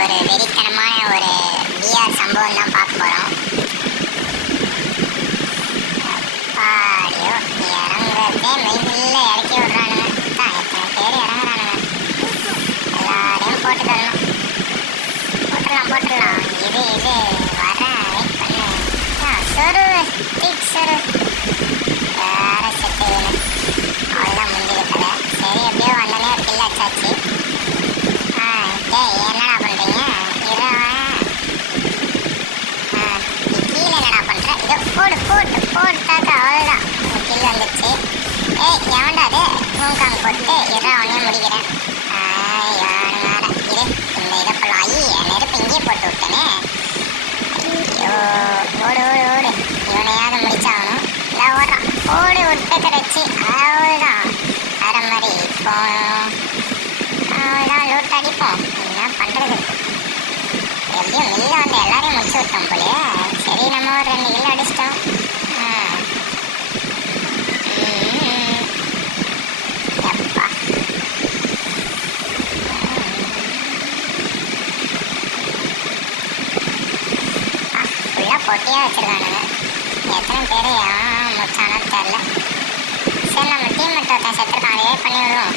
ஒரு வெறித்தனமான ஒரு டிஆர் சம்பவம் தான் பார்க்க போகிறோம். அப்பாடியோ இறங்குறதே மெயினில் இறக்கி விட்றானுங்க. தான் எத்தனை பேர் இறங்குறானுங்க. எல்லாரையும் போட்டுடலாம். இது வரேன், வெயிட் பண்ணு. சொரு டிக் சொரு வேற செட்டு வேணும். அவ்வளோதான் முடிஞ்சது கதை. சரி எப்படியோ வந்தனே ஒரு கில் அச்சாச்சு. டேய் என்னடா பண்ணுறீங்க? கீழே என்னடா பண்ணுற? இதை போட்டாக்கா அவ்வளோதான் கில் வந்துடுச்சு. எவன்டா அது மூங்காங்க போட்டு அவனே முடிக்கிறேன். வேற இது இந்த இதை போடலாம். நெருப்பு இங்கேயே போட்டு விட்டேனே. ஐயோ ஓடு இவனையாவது முடிச்சாகணும். இல்லை ஓடுறான். ஒரு பேக்கர் வச்சு அவ்வளோதான். வேற மாதிரி இப்போ அவ்வளோதான் லூட் அடிப்போம். என்ன பண்ணுறது? எப்படியும் மில்ல வந்து எல்லாரையும் முடிச்சு விட்டோம் போலையே. சரி நம்ம ஒரு 2 கிலோ அடிச்சிட்டோம். எப்பா ஃபுல்லாக பொட்டியாக வச்சுருக்கானுங்க. எத்தனை பேர் முடிச்சானு தெரில. சரி நம்ம டீம் மட்டும் ஒருத்தன் செத்துருக்கான். அதையே பண்ணி விடுவோம்.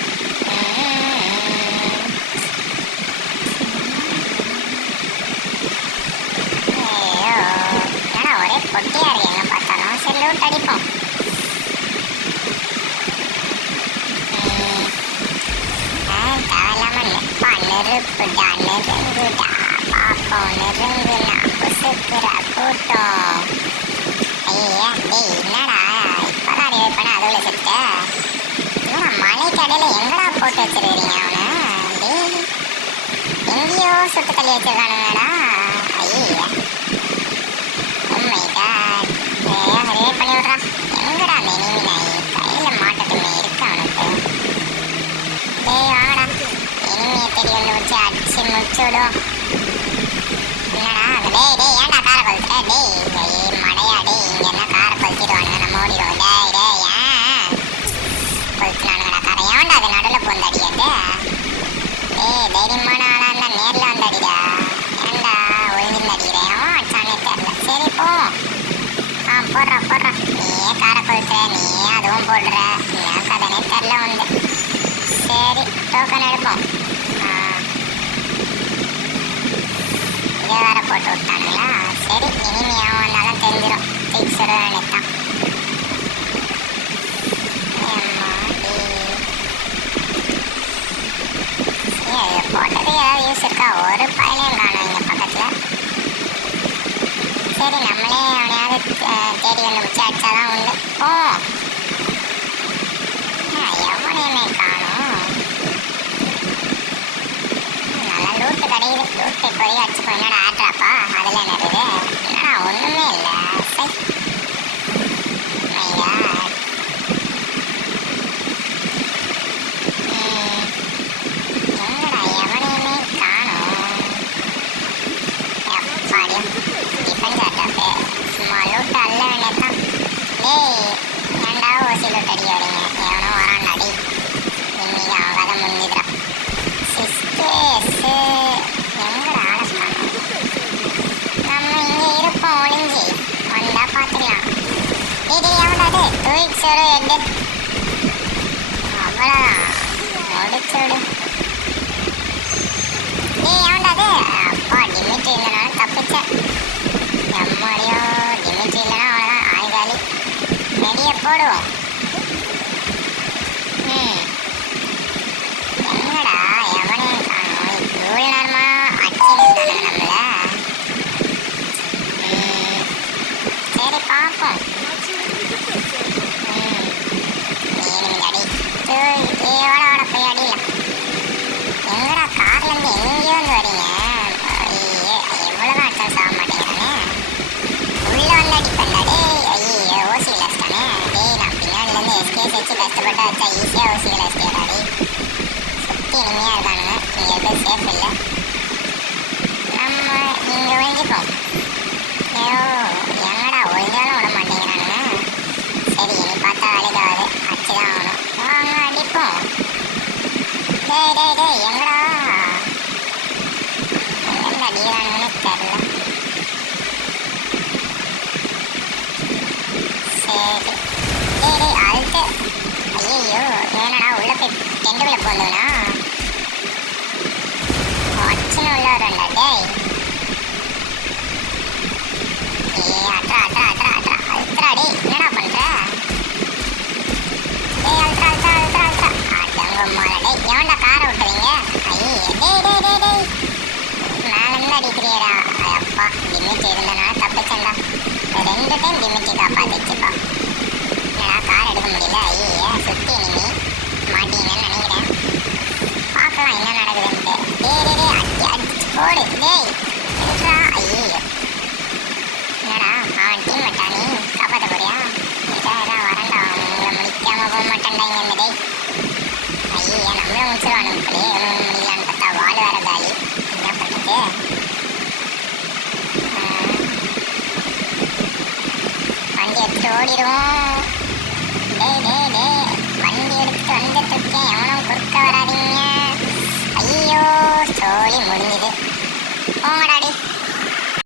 ஏன்னா ஒரே பொட்டியாக இருக்கு எங்கே பார்த்தாலும். சரி லூட் அடிப்போம். தேவையில்லாமல் நெருப்புடா நெருங்குடா பார்ப்போம். நெருங்குனா புசுக்குற கூட்டம். ஐயா டேய் என்னடா இப்போதான் ரிவைவ் பண்ண அதுல செத்த. என்னடா மலை கடையில் எங்கடா போட்டு வச்சிருக்கீங்க அவனை? டேய் எங்கேயோ சுட்டு தள்ளி வச்சிருக்கானுங்கடா. ஐயா உண்மைக்கா ரிவைவ் பண்ணி விட்றா. எங்கடா அந்த இனிமி நாய் கையில் மாட்டட்டுமே இருக்கு அவனுக்கு. டேய் வாங்கடா இனிமையை தேடி வந்து வச்சு அடிச்சு முடிச்சு விடுவோம். என்னடா டேய் ஏன்டா காரை கொளுத்துற? டேய் மடையா டேய் இங்கே என்ன காரை கொளுத்திடுவானுங்க. நம்ம ஓடிடுவோம். டேய் ஏன் கொளுத்துனானுங்கடா காரை? ஏன்டா அது நடுவில் போந்து அடியாது? தைரியமான ஆளாக இருந்தால் நேரில் வந்து அடிடா. ஏன்டா ஒழுங்கிருந்து அடிக்கிறேன்? அடிச்சானே தெரில. சரி போ. போடுறா நீயே காரை கொளுத்துற, நீயே அதுவும் போடுற. என்ன கதனே தெரில வந்து. சரி டோக்கன் எடுப்போம். இதை வேற போட்டு விட்டானுங்களா? சரி இனிமே அவன் வந்தாலும் தெரிஞ்சிடும். டிக் சொல்ல வேண்டியதான். போட்டது ஏதாவது யூஸ் இருக்கா? ஒரு பையனையும் காணும் இங்கே பக்கத்தில். சரி நம்மளே அவனையாவது தேடி வந்து முடிச்சு அடிச்சாதான் உண்டு. எவனையுமே காணும். நல்லா லூட்டு கிடைக்குது. லூட்டு போய் அடிச்சுக்கோ. என்னடா ஆட்ராப்பா அதில் என்ன இருக்குது? என்னடா ஒன்றுமே இல்லை. எங்கடா எவனையுமே காணும். எப்பாடியும் டிஃபென்ஸ் ஆட்டாப்பே சும்மா லூட்டு அல்ல வேண்டியதான். ஏன்டா ஓசி லூட் அடிக்க வரீங்க? எவனோ வரான்டாடி. இன்னைக்கு அவன் கதை முடிஞ்சிடா. சிஸ்டேஸு எங்கடா ஆடப்பாங்க? நம்ம இங்கே இருப்போம் ஒளிஞ்சி. வந்தா பார்த்துக்கலாம். டேய் எவன்டா அது? டூயிக்ஸ் ஒரு எட்டு அவ்வளோதான் முடிச்சுடு. எவன்டா அது? அப்பா டிமிட்ரி இல்லைனாலும் தப்பிச்சேன். எம்மாடியோ டிமிட்ரி இல்லைனா அவ்வளோதான் ஆய்காலி. நெடிய போடுவோம். எங்கடா எவனையும் காணும்? இவ்வளோ நேரமா அடிச்சுட்டு இருந்தானுங்க நம்மள. சரி பார்ப்போம். நீங்க அடி வாட போய் அடிக்கலாம். எங்கடா கார்லேருந்து எங்கேயோ வந்து வரீங்க? எவ்வளோதான் அடிச்சாலும் சாக மாட்டேங்கிறானே. உள்ளே வந்து அடிப்பேன்டா. ஐயோ ஓசி கிளாஸ்டானே. நான் பின்னாடிலேருந்து எஸ்கேஸ் வச்சு கஷ்டப்பட்டு வச்சா ஈஸியாக ஓசி கிளாஸ்டாடி. சுற்றி இனிமையாக இருக்கானுங்க. இங்கே இருக்க சேஃப் இல்லை. நம்ம இங்கே ஒழிஞ்சிப்போம். எங்கடா ஒழிஞ்சாலும் விட மாட்டேங்கிறானுங்க. சரி இனி பார்த்தா வேலைக்கு ஆகுது. அடிச்சுதான் ஆகணும். வாங்க அடிப்போம். டேய் எங்கடா என்னடா உள்ள போய் டெண்டுக்குள்ள போந்தவனா அச்சனை உள்ள வரண்டா டேய். ஏ அட்ரா அட்ரா அட்ரா அட்ரா அழுத்துறா டேய். என்னடா பண்ற டேய்? அழுத்துறா அழுத்துறா அழுத்துறா அழுத்துறா அடங்கம்மால டேய். எவன்டா காரை விட்டுறீங்க? ஐயே டேய் டேய் டேய் டேய் மேலேருந்து அடிக்கிறியடா. அப்பா டிமிட்டி இருந்தனால தப்பிச்சேன்டா. 2 டைம் டிமிட்டி காப்பாத்திச்சுப்பா. என்னடா கார் எடுக்க முடியல? ஐயே சுத்தி இனிமே மாட்டீங்கன்னு நினைக்கிறேன். பார்க்கலாம் என்ன நடக்குதுன்ட்டு. டேய் டேய் டேய் அடி அடிச்சு போடு டேய். எடுறா. ஐயோ என்னடா அவன் டீம் மட்டா நீ காப்பாற்ற போறியா? இதான் வரண்டா. உங்களை முடிக்காம போக மாட்டேன்டா இங்கேருந்து டேய். ஐயே நம்மளும் முடிச்சிருவானு இப்படி முடியலான்னு பார்த்தா வால் வேற காலி. என்ன பண்ணுறது? வண்டி எடுத்துட்டு ஓடிடுவோம். டேய் டேய் டேய் வண்டி எடுத்துட்டு வந்துட்டு இருக்கேன்.